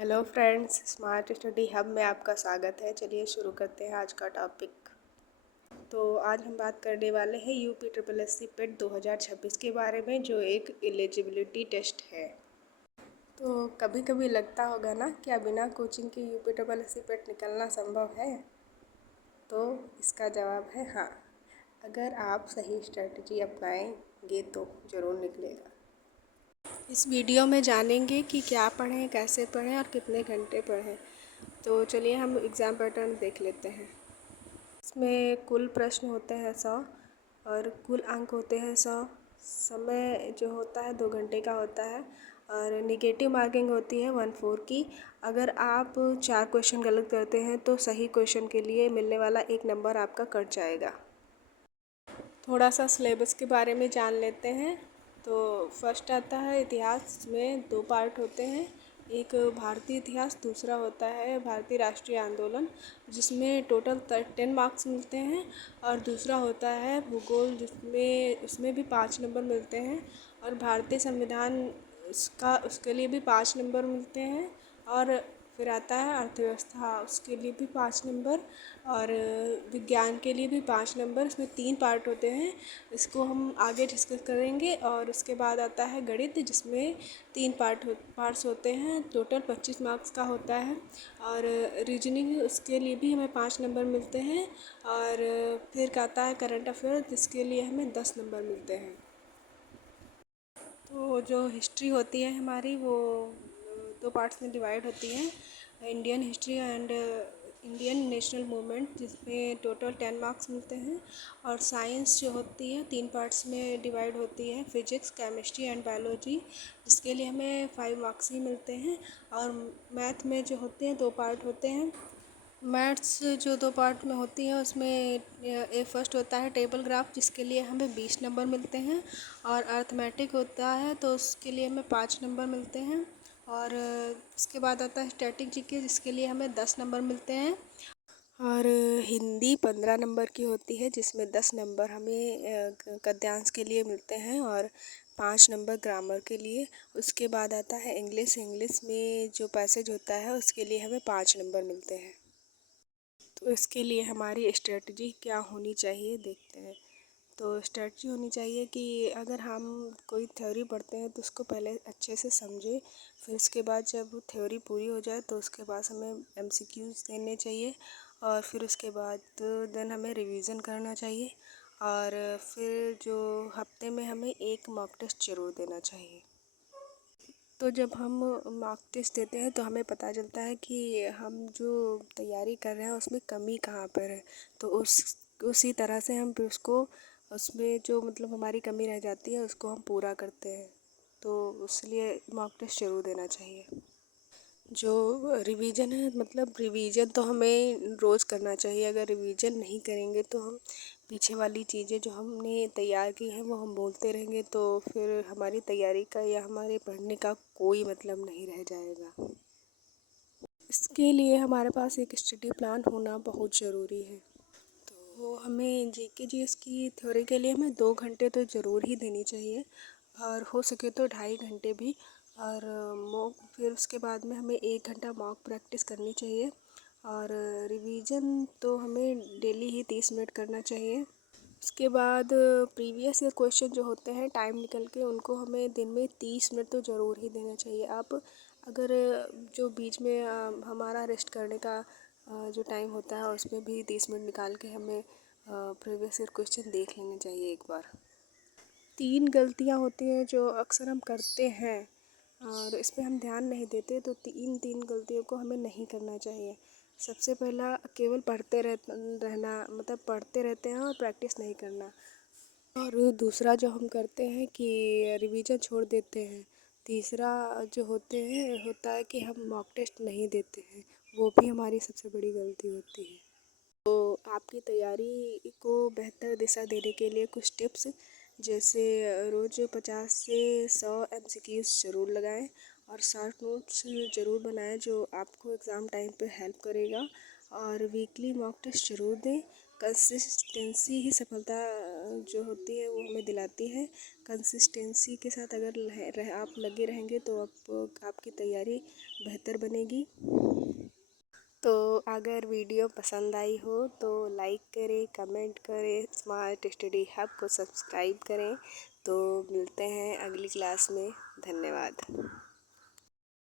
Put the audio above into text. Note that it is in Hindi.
Hello friends, smart study hub में आपका स्वागत है। चलिए शुरू करते हैं आज का टॉपिक। तो आज हम बात करने वाले हैं यूपी ट्रिपल एस सी पेट 2026 के बारे में, जो एक एलिजिबिलिटी टेस्ट है। तो कभी कभी लगता होगा ना, क्या बिना कोचिंग के यूपी ट्रिपल एस सी पेट निकलना संभव है? तो इसका जवाब है हाँ। अगर आप सही स्ट्रेटजी अपनाएंगे तो ज़रूर निकलेगा। इस वीडियो में जानेंगे कि क्या पढ़ें, कैसे पढ़ें और कितने घंटे पढ़ें। तो चलिए हम एग्ज़ाम पैटर्न देख लेते हैं। इसमें कुल प्रश्न होते हैं 100 और कुल अंक होते हैं 100। समय जो होता है 2 घंटे का होता है और निगेटिव मार्किंग होती है 1/4 की। अगर आप 4 क्वेश्चन गलत करते हैं तो सही क्वेश्चन के लिए मिलने वाला 1 नंबर आपका कट जाएगा। थोड़ा सा सिलेबस के बारे में जान लेते हैं। तो फर्स्ट आता है इतिहास में 2 पार्ट होते हैं। एक भारतीय इतिहास, दूसरा होता है भारतीय राष्ट्रीय आंदोलन, जिसमें टोटल 10 मार्क्स मिलते हैं। और दूसरा होता है भूगोल, जिसमें उसमें भी 5 नंबर मिलते हैं। और भारतीय संविधान उसके लिए भी 5 नंबर मिलते हैं। और फिर आता है अर्थव्यवस्था, उसके लिए भी 5 नंबर। और विज्ञान के लिए भी 5 नंबर। इसमें 3 पार्ट होते हैं, इसको हम आगे डिस्कस करेंगे। और उसके बाद आता है गणित, जिसमें 3 पार्ट्स होते हैं, टोटल 25 मार्क्स का होता है। और रीजनिंग, उसके लिए भी हमें 5 नंबर मिलते हैं। और फिर आता है करंट अफेयर, जिसके लिए हमें 10 नंबर मिलते हैं। तो जो हिस्ट्री होती है हमारी, वो 2 पार्ट्स में डिवाइड होती है, Indian history and Indian national movement, जिसमें टोटल 10 मार्क्स मिलते हैं। और साइंस जो होती है 3 पार्ट्स में डिवाइड होती है, फिजिक्स, केमिस्ट्री एंड बायोलॉजी, जिसके लिए हमें 5 मार्क्स ही मिलते हैं। और मैथ में जो होते हैं 2 पार्ट होते हैं। मैथ्स जो 2 पार्ट में होती है, उसमें एक फर्स्ट होता है टेबल ग्राफ, जिसके लिए हमें 20 नंबर मिलते हैं। और अर्थमेटिक होता है तो उसके लिए हमें 5 नंबर मिलते हैं। और उसके बाद आता है स्टैटिक जीके, जिसके लिए हमें 10 नंबर मिलते हैं। और हिंदी 15 नंबर की होती है, जिसमें 10 नंबर हमें गद्यांश के लिए मिलते हैं और 5 नंबर ग्रामर के लिए। उसके बाद आता है इंग्लिश में जो पैसेज होता है उसके लिए हमें 5 नंबर मिलते हैं। तो इसके लिए हमारी स्ट्रेटजी क्या होनी चाहिए, देखते हैं। तो स्ट्रेटजी होनी चाहिए कि अगर हम कोई थ्योरी पढ़ते हैं तो उसको पहले अच्छे से समझें। फिर उसके बाद जब थ्योरी पूरी हो जाए तो उसके बाद हमें एमसीक्यूज़ देने चाहिए। और फिर उसके बाद देन हमें रिवीजन करना चाहिए। और फिर जो हफ्ते में हमें एक मॉक टेस्ट ज़रूर देना चाहिए। तो जब हम मॉक टेस्ट देते हैं तो हमें पता चलता है कि हम जो तैयारी कर रहे हैं उसमें कमी कहाँ पर है। तो उसी तरह से हम फिर उसको, उसमें जो मतलब हमारी कमी रह जाती है उसको हम पूरा करते हैं। तो इसलिए मॉक टेस्ट ज़रूर देना चाहिए। जो रिवीजन है, मतलब रिवीजन तो हमें रोज़ करना चाहिए। अगर रिवीजन नहीं करेंगे तो हम पीछे वाली चीज़ें जो हमने तैयार की हैं वो हम बोलते रहेंगे, तो फिर हमारी तैयारी का या हमारे पढ़ने का कोई मतलब नहीं रह जाएगा। इसके लिए हमारे पास एक स्टडी प्लान होना बहुत ज़रूरी है। तो हमें जीके जीएस की थ्योरी के लिए हमें 2 घंटे तो ज़रूर ही देनी चाहिए, और हो सके तो 2.5 घंटे भी। और मॉक, फिर उसके बाद में हमें 1 घंटा मॉक प्रैक्टिस करनी चाहिए। और रिवीजन तो हमें डेली ही 30 मिनट करना चाहिए। उसके बाद प्रीवियस ईयर क्वेश्चन जो होते हैं टाइम निकल के, उनको हमें दिन में 30 मिनट तो ज़रूर ही देना चाहिए। आप अगर जो बीच में हमारा रेस्ट करने का जो टाइम होता है उसमें भी 30 मिनट निकाल के हमें प्रीवियस ईयर क्वेश्चन देख लेने चाहिए एक बार। 3 गलतियां होती हैं जो अक्सर हम करते हैं और इस पे हम ध्यान नहीं देते, तो तीन गलतियों को हमें नहीं करना चाहिए। सबसे पहला, केवल रहना, मतलब पढ़ते रहते हैं और प्रैक्टिस नहीं करना। और दूसरा जो हम करते हैं कि रिवीजन छोड़ देते हैं। तीसरा जो होता है कि हम मॉक टेस्ट नहीं देते हैं, वो भी हमारी सबसे बड़ी गलती होती है। तो आपकी तैयारी को बेहतर दिशा देने के लिए कुछ टिप्स, जैसे रोज़ 50 से 100 एमसीक्यूज़ ज़रूर लगाएं और शॉर्ट नोट्स ज़रूर बनाएं जो आपको एग्ज़ाम टाइम पे हेल्प करेगा। और वीकली मॉक टेस्ट ज़रूर दें। कंसिस्टेंसी ही सफलता जो होती है वो हमें दिलाती है। कंसिस्टेंसी के साथ अगर आप लगे रहेंगे तो आपकी तैयारी बेहतर बनेगी। तो अगर वीडियो पसंद आई हो तो लाइक करें, कमेंट करें, स्मार्ट स्टडी हब को सब्सक्राइब करें। तो मिलते हैं अगली क्लास में। धन्यवाद।